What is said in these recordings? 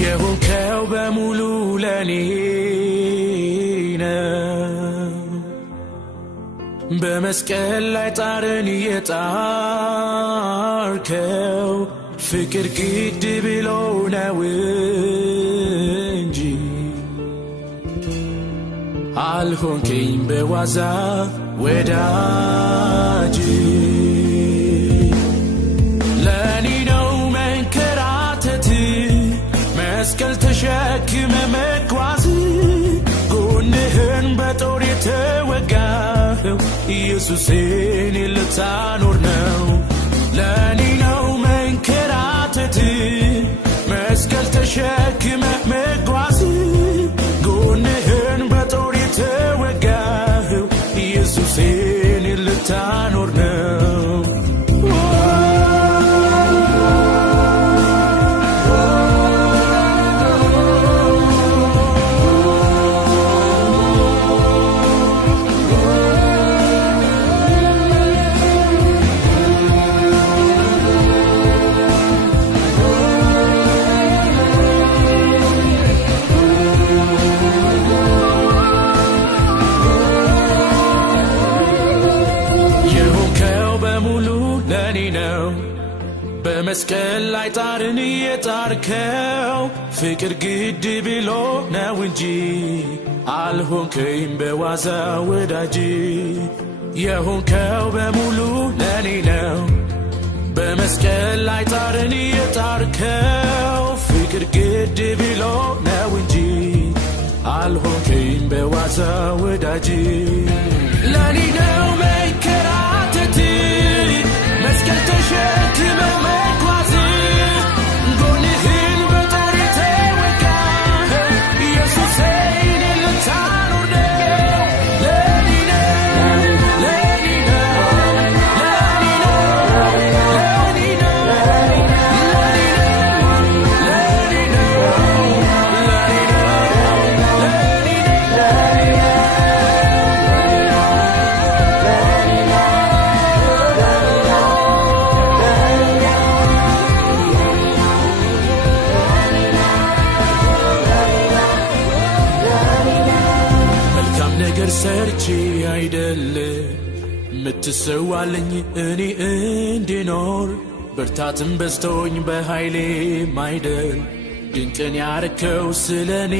የሆንከው በሙሉ ለኔ በመስቀል ላይ ጣርን የጣርከው ፍቅር ግድ ብሎ ነው እንጂ አልሆንከኝ በዋዛ ወዳጅ ለኔ ነው መንከራተት መስቀል ተሸክመ መጓዝ ጎንህን በጦር የተወጋው ኢየሱስን ልታኖር ነው ለኔ ነው መንከራተት መስቀል ተሸክመ መጓዝ ጎንህን በጦር የተወጋው ኢየሱስን ልታኖር ነው በመስቀል ላይ ጣርን የጣርከው ፍቅር ግድ ብሎ ነው እንጂ አልሆንከኝ በዋዛ ወዳጅ የሆንከው በሙሉ ለኔ ነው በመስቀል ላይ ጣርን የጣርከው ፍቅር ግድ ብሎ ነው እንጂ አልሆንከኝ በዋዛ ወዳጅ ለኔ ነው መንከራተት መስቀል ተሸክመ መጓዝ ጎንህን በጦር የተወጋው ኢየሱስን ልታኖር ነው ለኔ ሰርቼ አይደለ ምትሰዋለኝ እኔ እንድኖር ብርታትም በዝቶኝ በኃይሌ ማይደል ድንቅን ያረከው ስለኔ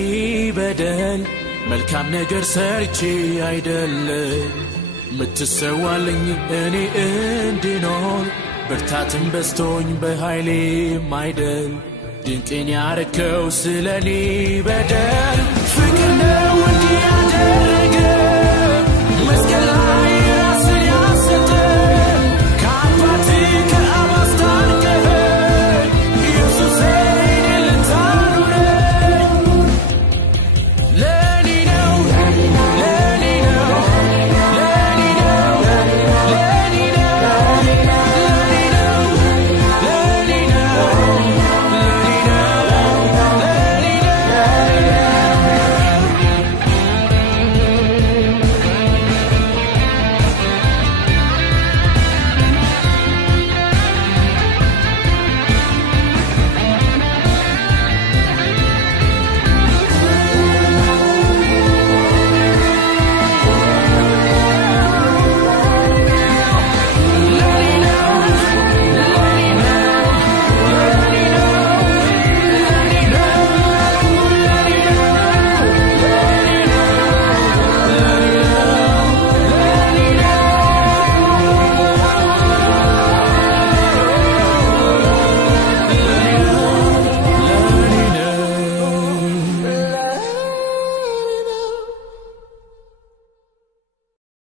በደል መልካም ነገር ሰርቼ አይደለ ምትሰዋለኝ እኔ እንድኖር ብርታትም በዝቶኝ በኃይሌ ማይደል ድንቅን ያረከው ስለኔ በደል ፍቅር ነው